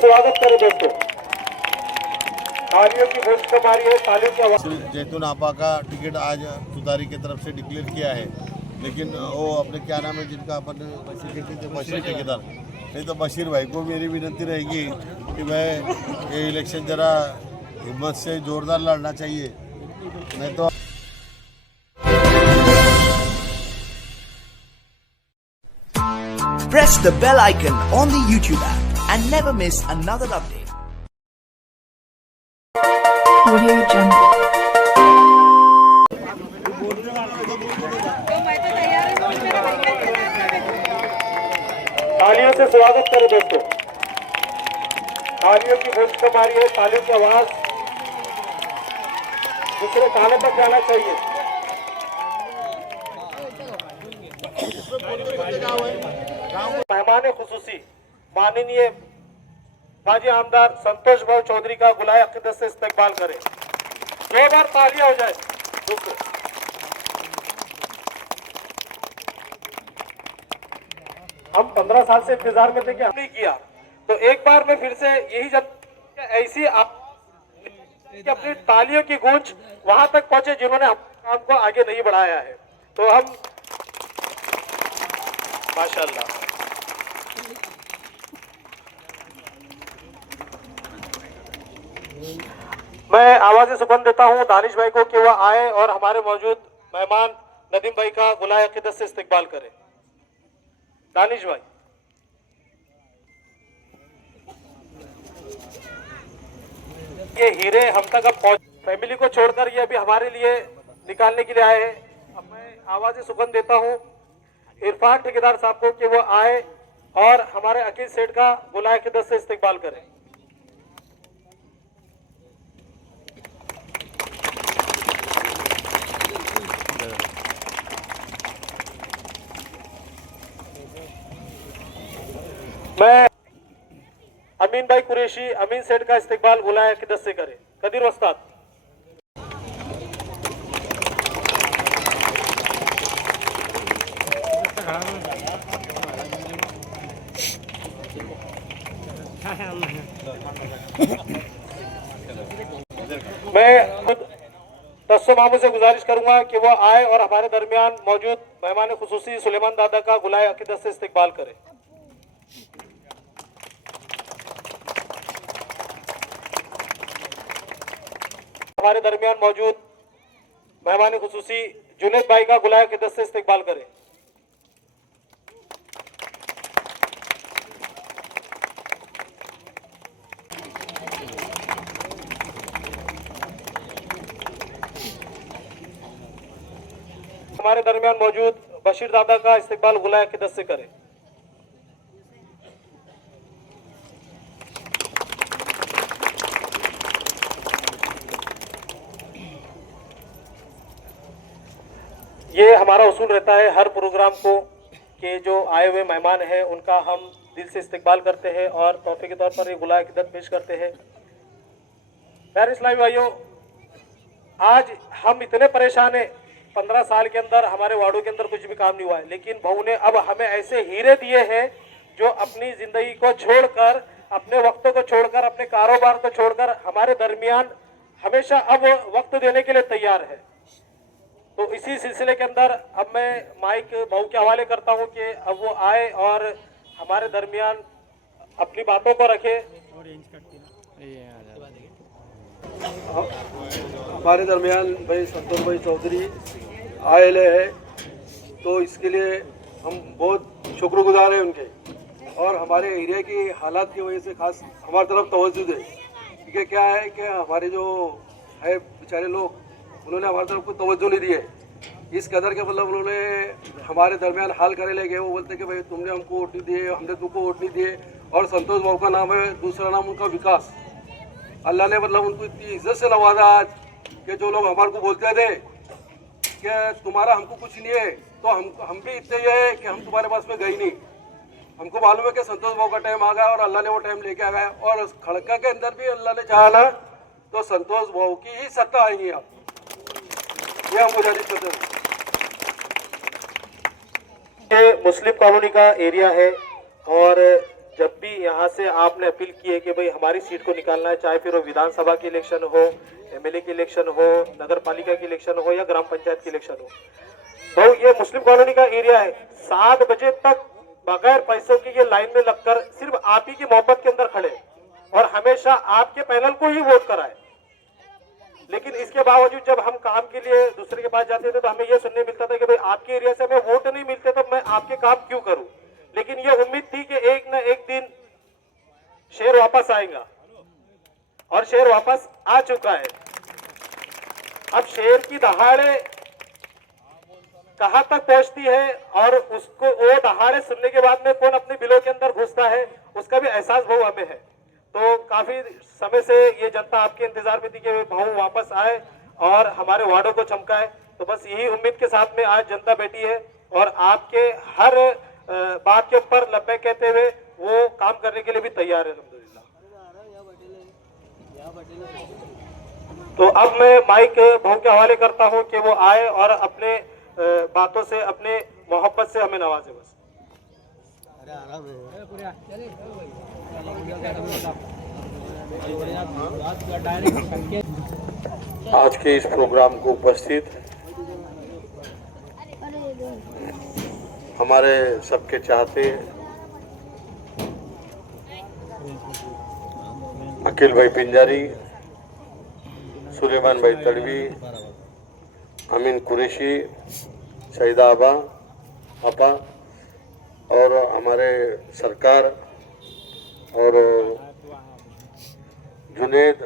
स्वागत करें दोस्तों। तालियों की घोष मारी है, तालियों की आवाज। जैतून आपा का टिकट आज तुतारी की तरफ से डिक्लेयर किया है, लेकिन वो अपने क्या नाम है जिनका अपन बशीर ठेकेदार, नहीं तो बशीर भाई को मेरी विनती रहेगी कि मैं ये इलेक्शन जरा हिम्मत से जोरदार लड़ना चाहिए, नहीं तो Press the bell icon on the YouTube app and never miss another update. Audio Jungle. तालियों से स्वागत करें दोस्तों। तालियों की घोष मारी है, तालियों की आवाज दूसरे कानों तक जाना चाहिए। मेहमान खुसूसी माननीय गाजी आमदार संतोष भाई चौधरी का गुलाय अकीदत से इस्तकबाल करें। 2 बार तालियां हो जाए दोस्तों। हम 15 साल से इंतजार में थे कि हमने किया, तो एक बार में फिर से यही जब ऐसी अपनी तालियों की गूंज वहां तक पहुंचे जिन्होंने हम काम को आगे नहीं बढ़ाया है। तो हम माशाल्लाह मैं आवाज़ सुकून देता हूं दानिश भाई को कि वह आए और हमारे मौजूद मेहमान नदीम भाई का गुलाय अकीदत से इस्तकबाल करें। दानिश भाई, ये हीरे हम तक अब पहुंच, फैमिली को छोड़कर ये अभी हमारे लिए निकालने के लिए आए हैं। अब मैं आवाज़ सुकून देता हूं इरफान ठेकेदार साहब को कि वो आए और हमारे अकील सेठ का गुलाय अकीदत से इस्तकबाल करें। मैं अमीन भाई कुरैशी अमीन सेठ का इस्तकबाल गुलाय अकीदत से करें। कदीर उस्ताद, मैं तस्सो मामू से गुजारिश करूंगा कि वह आए और हमारे दरमियान मौजूद मेहमान खुसूसी सुलेमान दादा का गुलाय अकीदत से इस्तकबाल करें। हमारे दरमियान मौजूद मेहमान खुसूसी जुनेद भाई का गुलाय अकीदत से इस्तकबाल करें। हमारे दरमियान मौजूद बशीर दादा का इस्तकबाल गुलाय अकीदत से करें। ये हमारा उसूल रहता है हर प्रोग्राम को कि जो आए हुए मेहमान हैं उनका हम दिल से इस्तकबाल करते हैं और तोहफे के तौर पर ये गुलाय अकीदत पेश करते हैं। प्यारे इस्लामी भाइयों, आज हम इतने परेशान हैं, 15 साल के अंदर हमारे वार्डों के अंदर कुछ भी काम नहीं हुआ है, लेकिन बहू ने अब हमें ऐसे हीरे दिए हैं जो अपनी जिंदगी को छोड़कर, अपने वक्तों को छोड़कर, अपने कारोबार को छोड़कर हमारे दरमियान हमेशा अब वक्त देने के लिए तैयार है। तो इसी सिलसिले के अंदर अब मैं माइक बहू के हवाले करता हूं कि अब वो आए और हमारे दरमियान अपनी बातों को रखे। हमारे दरमियान भाई संतोष भाई चौधरी आए है, तो इसके लिए हम बहुत शुक्रगुजार हैं उनके, और हमारे एरिया की हालात की वजह से खास हमारी तरफ तवज्जो है। क्योंकि क्या है कि हमारे जो है बेचारे लोग, उन्होंने हमारी तरफ कोई तवज्जो नहीं दी है। इस कदर के मतलब उन्होंने हमारे दरमियान हाल करे ले गए। वो बोलते कि भाई तुमने हमको वोट नहीं दिए, हमने तुमको वोट नहीं दिए। और संतोष बाबू का नाम है, दूसरा नाम उनका विकास। अल्लाह ने मतलब उनको इतनी इज्जत से नवाजा आज कि जो लोग हमारे को बोलते थे कि तुम्हारा हमको कुछ नहीं है, तो हम भी इतने ये है कि हम तुम्हारे पास में गए नहीं। हमको मालूम है कि संतोष बाबू का टाइम आ गया और अल्लाह ने वो टाइम लेके आ गया। और खड़का के अंदर भी अल्लाह ने चाहा ना तो संतोष बाबू की ही सत्ता आएंगी। आप ये हम गुजारिश करते हैं। ये मुस्लिम कॉलोनी का एरिया है और जब भी यहाँ से आपने अपील की है कि भाई हमारी सीट को निकालना है, चाहे फिर वो विधानसभा की इलेक्शन हो, एमएलए की इलेक्शन हो, नगर पालिका की इलेक्शन हो या ग्राम पंचायत की इलेक्शन हो, तो ये मुस्लिम कॉलोनी का एरिया है। 7 बजे तक बगैर पैसों की ये लाइन में लगकर सिर्फ आप ही की मोहब्बत के अंदर खड़े और हमेशा आपके पैनल को ही वोट कराए। लेकिन इसके बावजूद जब हम काम के लिए दूसरे के पास जाते थे तो हमें यह सुनने मिलता था कि भाई आपके एरिया से हमें वोट नहीं मिलते तो मैं आपके काम क्यों करूं। लेकिन ये उम्मीद थी कि एक न एक दिन शेर वापस आएगा और शेर वापस आ चुका है। अब शेर की दहाड़े कहां तक पहुंचती है और उसको वो दहाड़े सुनने के बाद में कौन अपने बिलों के अंदर घुसता है, उसका भी एहसास भाऊ हमें है। तो काफी समय से ये जनता आपके इंतजार में थी कि भाऊ वापस आए और हमारे वार्डों को चमकाए। तो बस यही उम्मीद के साथ में आज जनता बैठी है और आपके हर बात के ऊपर लब्बैक कहते हुए वो काम करने के लिए भी तैयार है अल्हम्दुलिल्लाह। तो अब मैं माइक भाऊ के हवाले करता हूं कि वो आए और अपने बातों से, अपने मोहब्बत से हमें नवाजे। बस आज के इस प्रोग्राम को उपस्थित हमारे सबके चाहते अकील भाई पिंजारी, सुलेमान भाई तड़वी, अमीन कुरैशी, शहीदा आपा और हमारे सरकार और जुनेद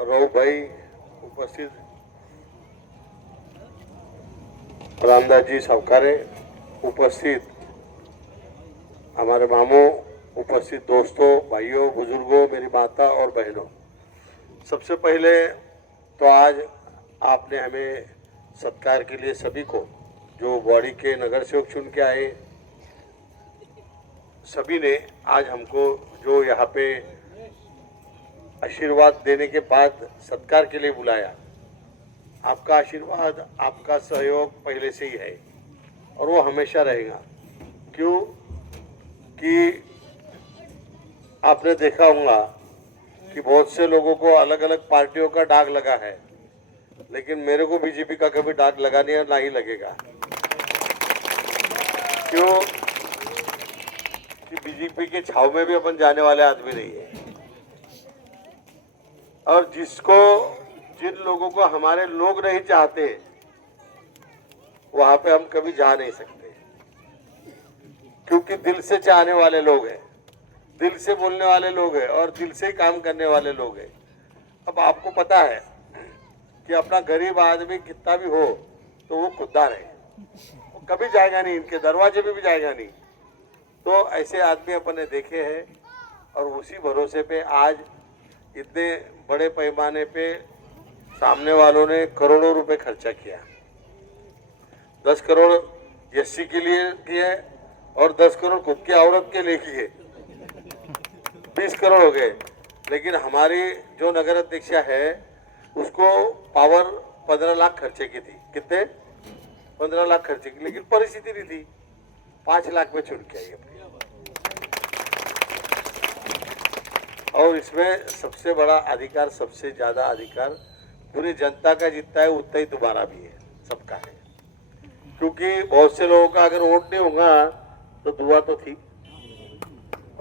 रऊ भाई उपस्थित, रामदास जी सावकारे उपस्थित, हमारे मामों उपस्थित, दोस्तों, भाइयों, बुजुर्गों, मेरी माता और बहनों, सबसे पहले तो आज आपने हमें सत्कार के लिए सभी को, जो बॉडी के नगर सेवक चुन के आए, सभी ने आज हमको जो यहाँ पे आशीर्वाद देने के बाद सत्कार के लिए बुलाया। आपका आशीर्वाद, आपका सहयोग पहले से ही है और वो हमेशा रहेगा। क्यों कि आपने देखा होगा कि बहुत से लोगों को अलग अलग पार्टियों का दाग लगा है, लेकिन मेरे को बीजेपी का कभी दाग लगा नहीं और ना ही लगेगा। क्यों कि बीजेपी के छाव में भी अपन जाने वाले आदमी नहीं है और जिन लोगों को हमारे लोग नहीं चाहते वहां पे हम कभी जा नहीं सकते, क्योंकि दिल से चाहने वाले लोग हैं, दिल से बोलने वाले लोग हैं और दिल से काम करने वाले लोग हैं। अब आपको पता है कि अपना गरीब आदमी कितना भी हो तो वो खुददार है, वो कभी जाएगा नहीं, इनके दरवाजे पे भी जाएगा नहीं। तो ऐसे आदमी अपन ने देखे हैं और उसी भरोसे पे आज इतने बड़े पैमाने पे सामने वालों ने करोड़ों रुपए खर्चा किया। 10 करोड़ एससी के लिए किए और 10 करोड़ खुद की औरत के लिए किए, 20 करोड़ हो गए। लेकिन हमारी जो नगर अध्यक्षा है उसको पावर 15 लाख खर्चे की थी। कितने? 15 लाख खर्चे की, लेकिन परिस्थिति नहीं थी, 5 लाख में चुन के आई अपनी। और इसमें सबसे बड़ा अधिकार, सबसे ज्यादा अधिकार पूरी जनता का जितना है उतना ही तुम्हारा भी है, सबका है। क्योंकि बहुत से लोगों का अगर वोट नहीं होगा तो दुआ तो थी,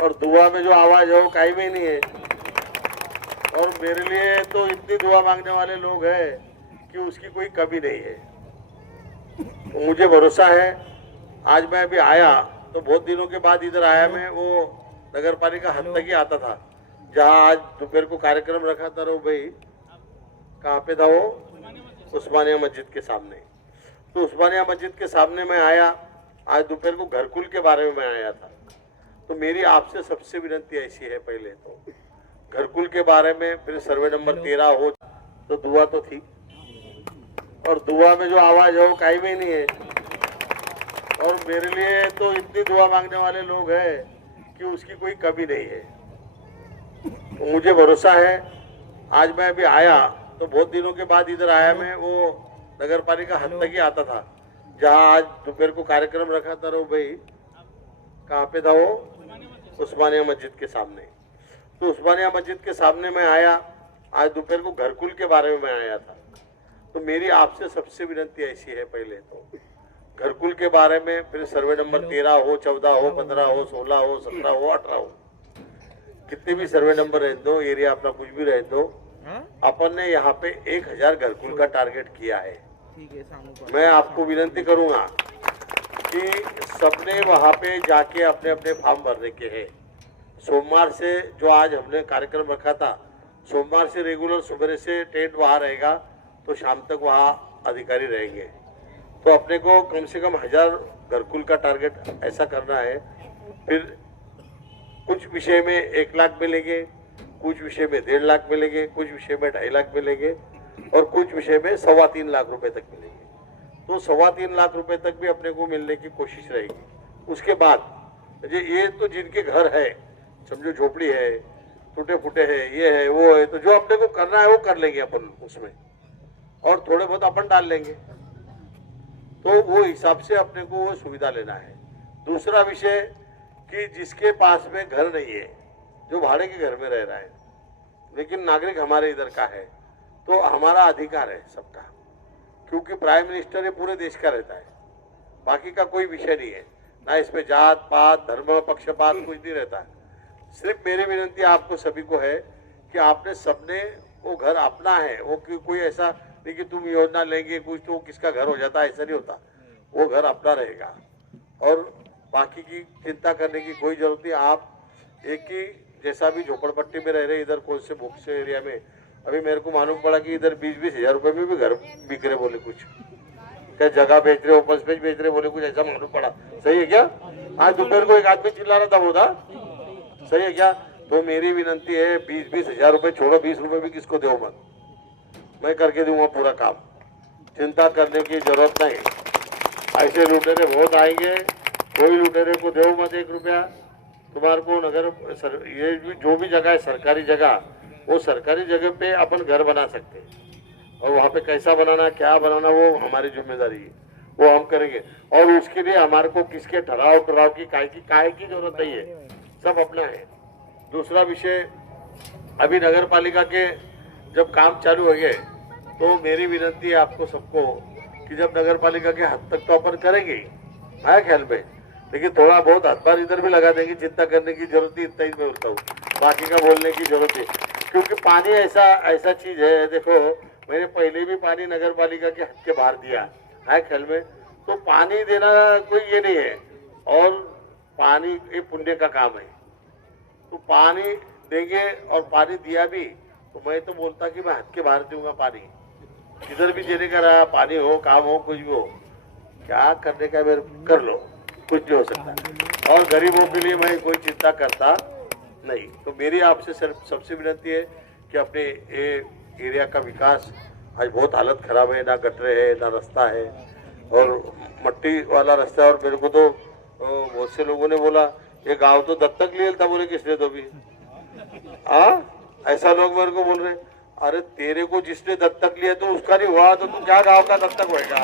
और दुआ में जो आवाज है वो कहीं में नहीं है। और मेरे लिए तो इतनी दुआ मांगने वाले लोग हैं कि उसकी कोई कमी नहीं है। तो मुझे भरोसा है, आज मैं अभी आया तो बहुत दिनों के बाद इधर आया मैं, वो नगर पालिका हद तक ही आता था जहाँ आज दोपहर को कार्यक्रम रखा था। रो भाई कहाँ पे था वो? उस्मानिया मस्जिद के सामने। तो उस्मानिया मस्जिद के सामने मैं आया, आज दोपहर को घरकुल के बारे में मैं आया था। तो मेरी आपसे सबसे विनती ऐसी है, पहले तो घरकुल के बारे में, फिर सर्वे नंबर 13 हो तो दुआ तो थी, और दुआ में जो आवाज है वो कहीं में नहीं है। और मेरे लिए तो इतनी दुआ मांगने वाले लोग हैं कि उसकी कोई कमी नहीं है। तो मुझे भरोसा है, आज मैं अभी आया तो बहुत दिनों के बाद इधर आया मैं, वो नगर पालिका हद तक ही आता था जहाँ आज दोपहर को कार्यक्रम रखा था। रो भाई कहाँ पे था वो? उस्मानिया मस्जिद के सामने। तो उस्मानिया मस्जिद के सामने मैं आया, आज दोपहर को घरकुल के बारे में मैं आया था। तो मेरी आपसे सबसे विनती ऐसी है, पहले तो घरकुल के बारे में, फिर सर्वे नंबर 13 हो, 14 हो, 15 हो, 16 हो, 17 हो, 18 हो, कितने भी सर्वे नंबर रह दो, एरिया अपना कुछ भी रह दो, अपन ने यहाँ पे 1000 घरकुल का टारगेट किया है। मैं आपको विनती करूंगा कि सबने वहाँ पे जाके अपने अपने फॉर्म भरने के हैं। सोमवार से जो आज हमने कार्यक्रम रखा था, सोमवार से रेगुलर सुबह से टेंट वहाँ रहेगा, तो शाम तक वहाँ अधिकारी रहेंगे। तो अपने को कम से कम 1000 घरकुल का टारगेट ऐसा करना है। फिर कुछ विषय में 1 लाख मिलेंगे, कुछ विषय में 1.5 लाख मिलेंगे, कुछ विषय में 2.5 लाख मिलेंगे और कुछ विषय में 3.25 लाख रुपए तक मिलेंगे। तो 3.25 लाख रुपए तक भी अपने को मिलने की कोशिश रहेगी। उसके बाद ये तो जिनके घर है, समझो झोपड़ी है, टूटे फूटे है, ये है, वो है, तो जो अपने को करना है वो कर लेंगे अपन उसमें, और थोड़े बहुत अपन डाल लेंगे। तो वो हिसाब से अपने को वो सुविधा लेना है। दूसरा विषय कि जिसके पास में घर नहीं है, जो भाड़े के घर में रह रहा है, लेकिन नागरिक हमारे इधर का है, तो हमारा अधिकार है सबका, क्योंकि प्राइम मिनिस्टर ये पूरे देश का रहता है, बाकी का कोई विषय नहीं है, ना इसमें जात पात धर्म पक्षपात कुछ नहीं रहता है। सिर्फ मेरी विनती आपको सभी को है कि आपने सबने वो घर अपना है, वो कोई ऐसा नहीं कि तुम योजना लेंगे कुछ तो किसका घर हो जाता है, ऐसा नहीं होता। वो घर अपना रहेगा और बाकी की चिंता करने की कोई जरूरत नहीं। आप एक ही जैसा भी झोपड़पट्टी में रह रहे, इधर कौन से बुक से एरिया में, अभी मेरे को मालूम पड़ा कि इधर 20-20 हजार रुपए में भी घर बिक रहे, बोले कुछ क्या जगह बेच रहे, ओपन स्पेस बेच रहे, बोले कुछ ऐसा मालूम पड़ा। सही है क्या? आज दोपहर को एक आदमी चिल्ला रहा था, वो था सही है क्या? तो मेरी विनती है 20-20 हजार रुपए छोड़ो, 20 रुपए भी किसको दो मत, मैं करके दूंगा पूरा काम, चिंता करने की जरूरत नहीं। ऐसे लुटेरे बहुत आएंगे, कोई लुटेरे को दो मत 1 रुपया। तुम्हारे को नगर ये जो भी जगह है सरकारी जगह, वो सरकारी जगह पे अपन घर बना सकते हैं, और वहाँ पे कैसा बनाना क्या बनाना वो हमारी जिम्मेदारी है, वो हम करेंगे। और उसके लिए हमारे को किसके ठहराव की काहे की जरूरत नहीं है, सब अपना है। दूसरा विषय, अभी नगर पालिका के जब काम चालू हो गए, तो मेरी विनती है आपको सबको कि जब नगर पालिका के हद तक तो अपन करेंगे आया ख्याल में, लेकिन थोड़ा बहुत हाथ इधर भी लगा देंगे, चिंता करने की जरूरत नहीं, इतना ही मैं बोलता हूँ, बाकी का बोलने की जरूरत है। क्योंकि पानी ऐसा चीज है, देखो मैंने पहले भी पानी नगर पालिका के हद के बाहर दिया है ख्याल में, तो पानी देना कोई ये नहीं है, और पानी ये पुण्य का काम है, तो पानी देंगे और पानी दिया भी, तो मैं तो बोलता कि मैं हद के बाहर दूंगा पानी, जिधर भी देने का रहा, पानी हो काम हो कुछ भी हो, क्या करने का मेरे कर लो, कुछ नहीं हो सकता। और गरीबों के लिए मैं कोई चिंता करता नहीं। तो मेरी आपसे सिर्फ सबसे विनती है कि अपने ये एरिया का विकास, आज बहुत हालत खराब है, ना गटरे है ना रास्ता है, और मट्टी वाला रास्ता है। और मेरे को तो बहुत से लोगों ने बोला ये गांव तो दत्तक लिया था, बोले किसने तो भी ऐसा लोग मेरे को बोल रहे, अरे तेरे को जिसने दत्तक लिया तो उसका नहीं हुआ, तो तू क्या गांव का दत्तक होएगा?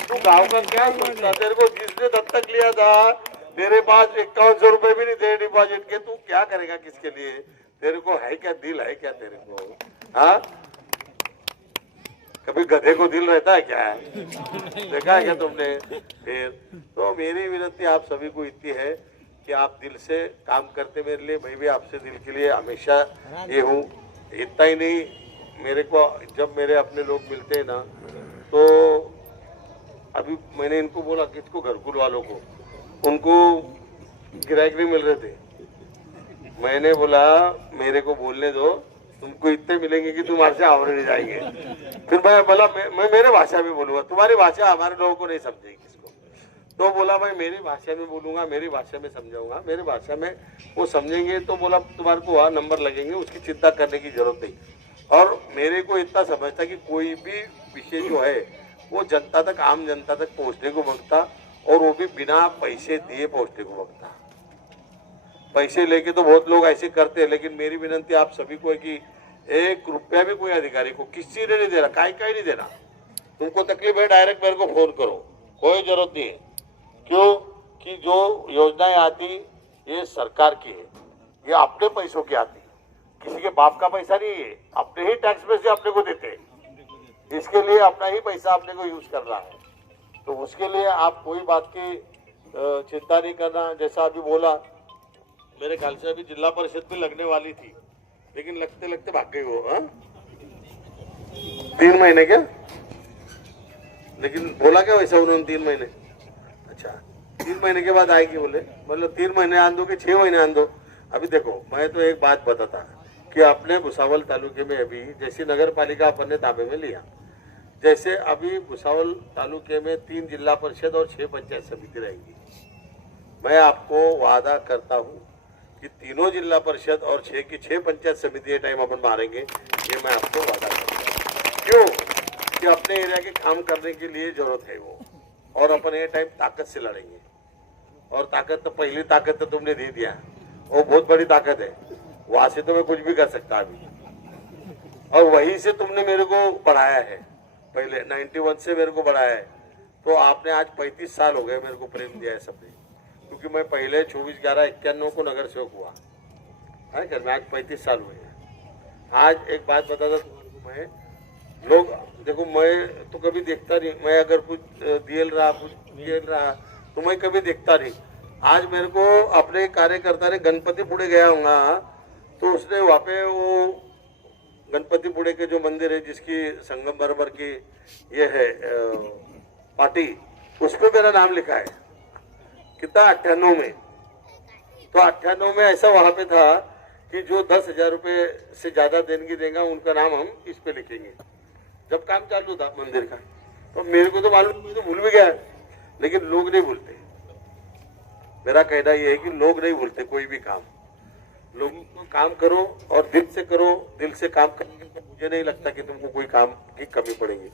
तू गांव का क्या सोचता? तेरे को जिसने दत्तक लिया था, तेरे पास 5100 रुपए भी नहीं थे डिपॉजिट के, तू क्या करेगा किसके लिए? तेरे को है क्या दिल है क्या तेरे को? हाँ, कभी गधे को दिल रहता है क्या? देखा है क्या तुमने? फिर तो मेरी विनती आप सभी को इतनी है कि आप दिल से काम करते मेरे लिए, मैं भी आपसे दिल के लिए हमेशा ये हूँ। इतना ही नहीं, मेरे को जब मेरे अपने लोग मिलते हैं ना, तो अभी मैंने इनको बोला किसको, घरकुल वालों को, उनको गिराहक नहीं मिल रहे थे। मैंने बोला मेरे को बोलने दो, तुमको इतने मिलेंगे कि तुम्हारे से आवरे नहीं जाएंगे। फिर मैं बोला मैं मेरे भाषा में बोलूंगा, तुम्हारी भाषा हमारे लोगों को नहीं समझेगी किसको। तो बोला भाई मेरी भाषा में बोलूंगा, मेरी भाषा में समझाऊंगा, मेरी भाषा में वो समझेंगे। तो बोला तुम्हारे को वहाँ नंबर लगेंगे, उसकी चिंता करने की जरूरत नहीं। और मेरे को इतना समझता कि कोई भी विषय जो है वो जनता तक, आम जनता तक पहुँचने को मांगता, और वो भी बिना पैसे दिए पहुँचने को मांगता। पैसे लेके तो बहुत लोग ऐसे करते हैं, लेकिन मेरी विनती आप सभी को है कि 1 रुपया भी कोई अधिकारी को किसी ने नहीं देना, काई नहीं देना। तुमको तकलीफ है डायरेक्ट मेरे को फोन करो, कोई जरूरत नहीं है। क्यों कि जो योजनाएं आती ये सरकार की है, ये अपने पैसों की आती है, किसी के बाप का पैसा नहीं है, अपने ही टैक्स में से अपने को देते हैं, इसके लिए अपना ही पैसा अपने को यूज करना है। तो उसके लिए आप कोई बात की चिंता नहीं करना। जैसा अभी बोला, मेरे ख्याल से अभी जिला परिषद भी लगने वाली थी, लेकिन लगते लगते भाग गई वो। 3 महीने क्या, लेकिन बोला क्या वैसा उन्होंने 3 महीने? अच्छा, 3 महीने के बाद आएगी बोले, मतलब 3 महीने आन दो कि 6 महीने आन दो। अभी देखो, मैं तो एक बात बताता कि अपने भुसावल तालुके में अभी जैसी नगर पालिका अपन ने ताबे में लिया, जैसे अभी भुसावल तालुके में 3 जिला परिषद और 6 पंचायत समिति रहेंगी। मैं आपको वादा करता हूँ कि तीनों जिला परिषद और 6 की 6 पंचायत समिति ये टाइम अपन मारेंगे, ये मैं आपको वादा करता हूँ। क्यों कि अपने एरिया के काम करने के लिए जरूरत है वो, और अपन ये टाइम ताकत से लड़ेंगे। और ताकत तो पहली ताकत तो तुमने दे दिया, वो बहुत बड़ी ताकत है, वहां से तो मैं कुछ भी कर सकता अभी, और वहीं से तुमने मेरे को बढ़ाया है, पहले 91 से मेरे को बढ़ाया है। तो आपने आज 35 साल हो गए मेरे को प्रेम दिया है सबने, क्योंकि मैं पहले 24/11/91 को नगर सेवक हुआ है क्या, मैं आज 35 साल हुए हैं। आज एक बात बताता तुमको, मैं लोग देखो, मैं तो कभी देखता नहीं, मैं अगर कुछ दियल रहा तो मैं कभी देखता नहीं। आज मेरे को अपने कार्यकर्ता ने गणपतिपुणे गया हूँ, तो उसने वहाँ पे वो गणपतिपुणे के जो मंदिर है जिसकी संगम बरबर की ये है पार्टी, उस पर मेरा नाम लिखा है। कितना 98 में, तो 98 में ऐसा वहां पे था कि जो 10,000 रुपये से ज्यादा देनगी देगा उनका नाम हम इस पे लिखेंगे, जब काम चालू था मंदिर का। तो मेरे को तो मालूम, मैं तो भूल भी गया, लेकिन लोग नहीं भूलते। मेरा कहना यह है कि लोग नहीं भूलते कोई भी काम, लोगों को काम करो और दिल से करो, दिल से काम करेंगे तो मुझे नहीं लगता कि तुमको कोई काम की कमी पड़ेगी।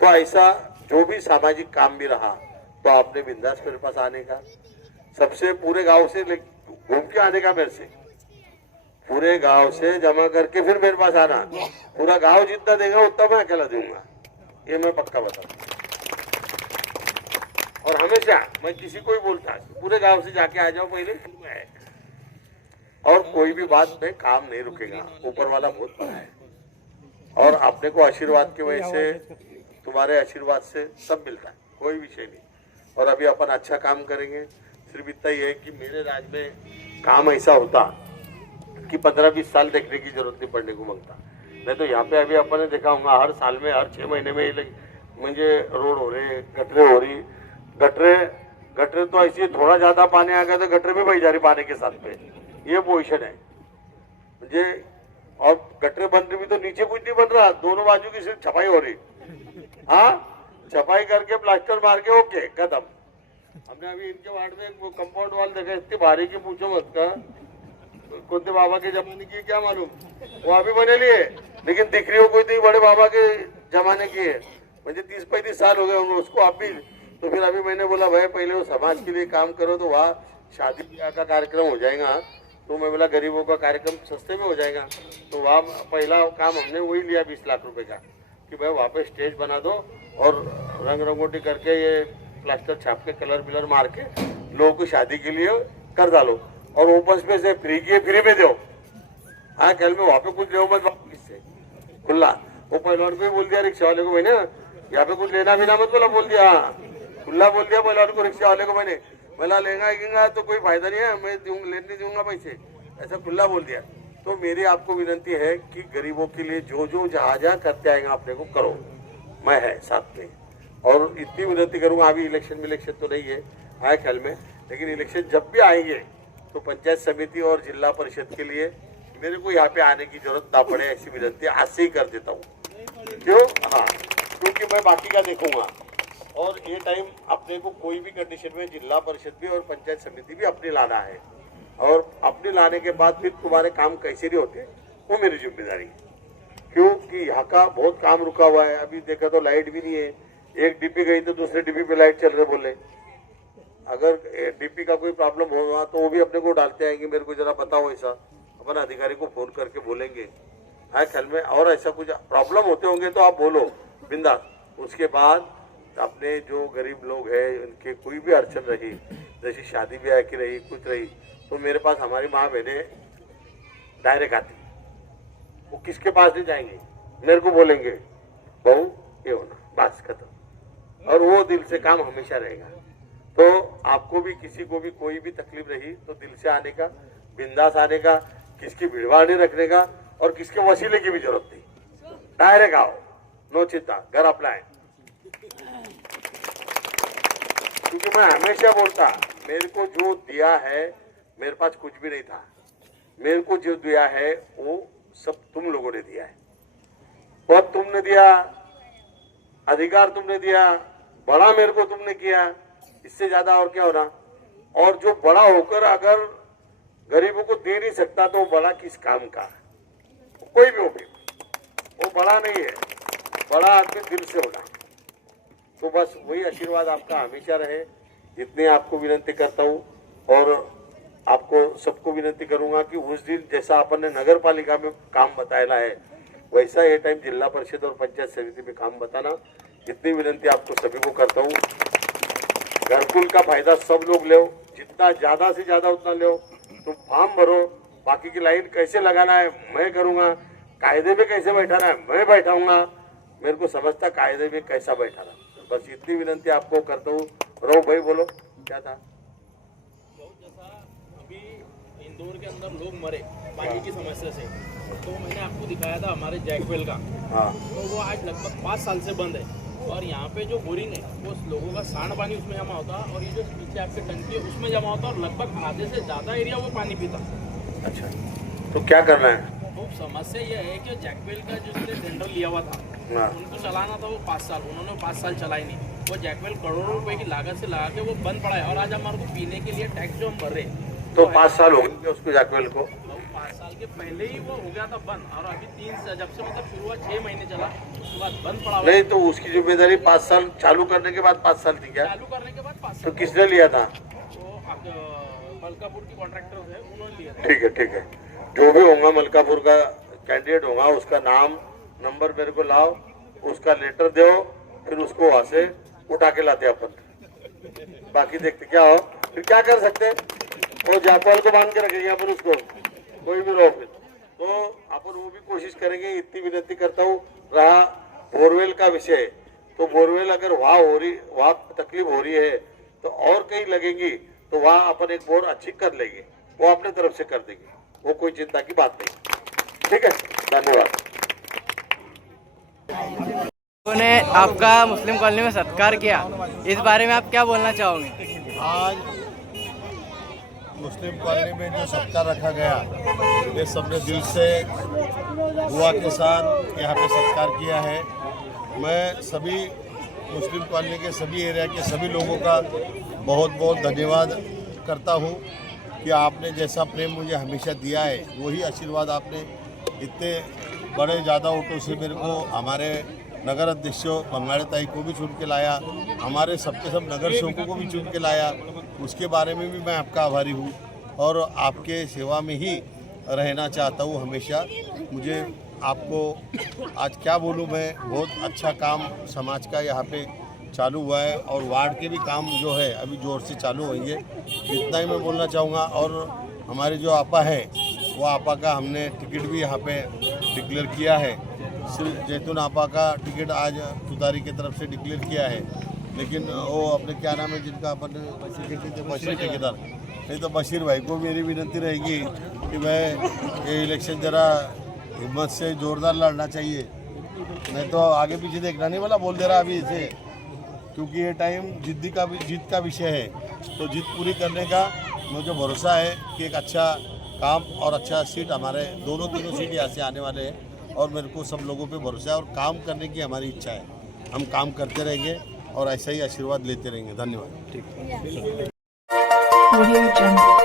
तो ऐसा जो भी सामाजिक काम भी रहा तो आपने बिंदास मेरे पास आने का, सबसे पूरे गांव से घूम के आने का, मेरे से पूरे गांव से जमा करके फिर मेरे पास आना। पूरा गांव जितना देगा उतना मैं अकेला दूंगा, ये मैं पक्का बताऊं। और हमेशा मैं किसी को ही बोलता, पूरे गांव से जाके आ जाओ पहले, और कोई भी बात में काम नहीं रुकेगा, ऊपर वाला बहुत बड़ा है। और अपने को आशीर्वाद की वजह से, तुम्हारे आशीर्वाद से सब मिलता है, कोई विषय नहीं। और अभी अपन अच्छा काम करेंगे। सिर्फ इतना ही है कि मेरे राज्य में काम ऐसा होता कि 15-20 साल देखने की जरूरत नहीं पड़ने को मांगता। नहीं तो यहाँ पे अभी अपन ने देखा होगा, हर साल में, हर 6 महीने में मुझे रोड हो रहे, गटरे हो रही, गटरे तो ऐसी थोड़ा ज्यादा पानी आ गया तो गटरे में बह जा रही पानी के साथ पे, ये पोजिशन है मुझे। और गटरे बन रही भी तो नीचे कुछ नहीं बन रहा, दोनों बाजू की सिर्फ छपाई हो रही। हाँ, छपाई करके प्लास्टर मार के ओके खत्म। हमने अभी इनके वार्ड में एक कंपाउंड वॉल देखा, इतनी भारी की पूछो मत का, कुंते बाबा के जमाने की क्या मालूम, वो अभी बने लिए, लेकिन दिख रही हो कोई तो बड़े बाबा के जमाने की है, मुझे 30-35 साल हो गए होंगे उसको आप भी। तो फिर अभी मैंने बोला भाई पहले वो समाज के लिए काम करो, तो वहाँ शादी ब्याह का कार्यक्रम हो जाएगा, तो मैं बोला गरीबों का कार्यक्रम सस्ते में हो जाएगा। तो वहाँ पहला काम हमने वही लिया 20 लाख रुपए का, कि भाई वहाँ पे स्टेज बना दो और रंग रंगोटी करके ये प्लास्टर छाप के कलर बिलर मार के लोगों को शादी के लिए कर डालो, और ओपन स्पेस है फ्री की फ्री में दो। हाँ, कल में वहाँ पे कुछ ले मत किससे खुला। वो पहलवान को ही बोल दिया रिक्शा वाले को मैंने, यहाँ पे कुछ लेना भी ना मत बोला, बोल दिया खुला बोल दिया पहलवान को, रिक्शा वाले को मैंने बोला लेगा तो कोई फायदा नहीं है, मैं लेने दूंगा पैसे, ऐसा खुला बोल दिया। तो मेरी आपको विनती है कि गरीबों के लिए जो जो जहाँ करते आएगा अपने को करो, मैं है साथ में। और इतनी विनती करूंगा, अभी इलेक्शन तो नहीं है आए ख्याल में, लेकिन इलेक्शन जब भी आएंगे तो पंचायत समिति और जिला परिषद के लिए मेरे को यहाँ पे आने की जरूरत ना पड़े, ऐसी विनती आज से ही कर देता हूँ। क्यों? हाँ, क्योंकि मैं बाकी का देखूंगा, और ये टाइम अपने को कोई भी कंडीशन में जिला परिषद भी और पंचायत समिति भी अपनी लाना है, और अपनी लाने के बाद फिर तुम्हारे काम कैसे नहीं होते वो मेरी जिम्मेदारी है। क्योंकि यहाँ का बहुत काम रुका हुआ है। अभी देखा तो लाइट भी नहीं है, एक डीपी गई तो दूसरे डीपी पे लाइट चल रहे बोले। अगर डीपी का कोई प्रॉब्लम होगा तो वो भी अपने को डालते आएंगे, मेरे को जरा बताओ ऐसा, अपन अधिकारी को फोन करके बोलेंगे हाँ ख्याल में। और ऐसा कुछ प्रॉब्लम होते होंगे तो आप बोलो बिंदास। उसके बाद अपने जो गरीब लोग हैं उनके कोई भी अड़चन रही, जैसे शादी ब्याह की रही, कुछ रही, तो मेरे पास हमारी माँ बहनें डायरेक्ट आती, वो किसके पास नहीं जाएंगे, मेरे को बोलेंगे बहू ये होना, बस खत्म। और वो दिल से काम हमेशा रहेगा। तो आपको भी किसी को भी कोई भी तकलीफ रही तो दिल से आने का, बिंदास आने का, किसकी भीड़भाड़ नहीं रखने का और किसके वसीले की भी जरूरत नहीं, डायरेक्ट आओ, नो चिंता, घर अपना है। क्योंकि मैं हमेशा बोलता, मेरे को जो दिया है, मेरे पास कुछ भी नहीं था, मेरे को जो दिया है वो सब तुम लोगों ने दिया है। पद तुमने दिया, अधिकार तुमने दिया, बड़ा मेरे को तुमने किया, इससे ज्यादा और क्या होना। और जो बड़ा होकर अगर गरीबों को दे नहीं सकता तो बड़ा किस काम का, कोई भी हो, वो बड़ा नहीं है, बड़ा आदमी दिल से होना। तो बस वही आशीर्वाद आपका हमेशा रहे, इतनी आपको विनती करता हूँ। और आपको सबको विनती करूंगा कि उस दिन जैसा अपन ने नगर पालिका में काम बताया है, वैसा ये टाइम जिला परिषद और पंचायत समिति में काम बताना, इतनी विनती आपको सभी को करता हूँ। घरकुल का फायदा सब लोग लो, जितना ज्यादा से ज्यादा उतना लो। तुम फॉर्म भरो, बाकी की लाइन कैसे लगाना है मैं करूंगा, कायदे में कैसे बैठाना है मैं बैठाऊंगा, मेरे को समझता कायदे में कैसा बैठाना। बस इतनी विनती आपको करता हूँ। रो भाई बोलो क्या था। अभी इंदौर के अंदर लोग मरे पानी की समस्या से, तो मैंने आपको दिखाया था हमारे जैकवेल का, हाँ तो वो आज लगभग 5 साल से बंद है। और यहाँ पे जो बोरिंग है वो लोगों का सांड पानी उसमें जमा होता है, और ये जो पीछे आपके टंकी है उसमें जमा होता है, और लगभग आधे से ज़्यादा एरिया वो पानी पीता। अच्छा, तो क्या करना है। तो समस्या ये है कि जैकवेल का जो उसने टेंडर लिया हुआ था, हाँ। उनको चलाना था वो 5 साल, उन्होंने 5 साल चलाई नहीं। वो जैकवेल करोड़ों रुपए की लागत से लगा के वो बंद पड़ा है, और आज हमारे को पीने के लिए टैक्स जो हम भर रहे हैं, तो 5 साल हो गए उसको जैकवेल को। 5 साल के पहले ही वो हो गया था बंद, और अभी 3 जब से मतलब शुरू हुआ 6 महीने चला, उसके बाद बंद पड़ा हुआ। नहीं तो उसकी जिम्मेदारी 5 साल चालू करने के बाद 5 साल थी क्या। चालू करने के बाद 5 तो साल किसने लिया था। तो मलकापुर की कॉन्ट्रैक्टर है, उन्होंने लिया था। ठीक है ठीक है, जो भी होगा मलकापुर का कैंडिडेट होगा उसका नाम नंबर मेरे को लाओ, उसका लेटर दो, फिर उसको वहां से उठा के लाते अपन। बाकी देखते क्या हो, फिर क्या कर सकते, वो जाकवाल को बांध के रखेंगे अपन, उसको कोई भी रहो। फिर तो अपन वो भी कोशिश करेंगे। इतनी विनती करता हूँ। रहा बोरवेल का विषय, तो बोरवेल अगर वहाँ तकलीफ हो रही है तो और कहीं लगेंगी तो वहाँ अपन एक बोर अच्छी कर लेंगे, वो अपने तरफ से कर देंगे, वो कोई चिंता की बात नहीं। ठीक है, धन्यवाद। उन्होंने आपका मुस्लिम कॉलोनी में सत्कार किया, इस बारे में आप क्या बोलना चाहोगे। आज मुस्लिम कॉलोनी में जो सत्कार रखा गया, ये सबने दिल से दुआ के साथ यहाँ पे सत्कार किया है। मैं सभी मुस्लिम कॉलोनी के सभी एरिया के सभी लोगों का बहुत बहुत धन्यवाद करता हूँ कि आपने जैसा प्रेम मुझे हमेशा दिया है, वही आशीर्वाद आपने इतने बड़े ज़्यादा ऑटो से मेरे को, हमारे नगर अध्यक्ष बंगाड़ी ताई को भी चुन के लाया, हमारे सबके सब नगर सेवकों को भी चुन के लाया, उसके बारे में भी मैं आपका आभारी हूँ और आपके सेवा में ही रहना चाहता हूँ हमेशा। मुझे आपको आज क्या बोलूँ, मैं बहुत अच्छा काम समाज का यहाँ पे चालू हुआ है और वार्ड के भी काम जो है अभी ज़ोर से चालू होंगे, इतना ही मैं बोलना चाहूँगा। और हमारे जो आपा है वो आपा का हमने टिकट भी यहाँ पे डिक्लेयर किया है। सिर्फ जैतून आपा का टिकट आज तुतारी की तरफ से डिक्लेयर किया है, लेकिन वो अपने क्या नाम है जिनका अपन बशीर ठेकेदार, नहीं तो बशीर भाई को मेरी विनती रहेगी कि मैं ये इलेक्शन ज़रा हिम्मत से ज़ोरदार लड़ना चाहिए, मैं तो आगे पीछे देखना नहीं वाला बोल दे रहा अभी इसे, क्योंकि ये टाइम जीत का विषय है। तो जीत पूरी करने का मुझे भरोसा है कि एक अच्छा काम और अच्छा सीट हमारे तीनों सीट यहाँ से आने वाले हैं और मेरे को सब लोगों पे भरोसा है और काम करने की हमारी इच्छा है। हम काम करते रहेंगे और ऐसा ही आशीर्वाद लेते रहेंगे। धन्यवाद। Audio Jungle.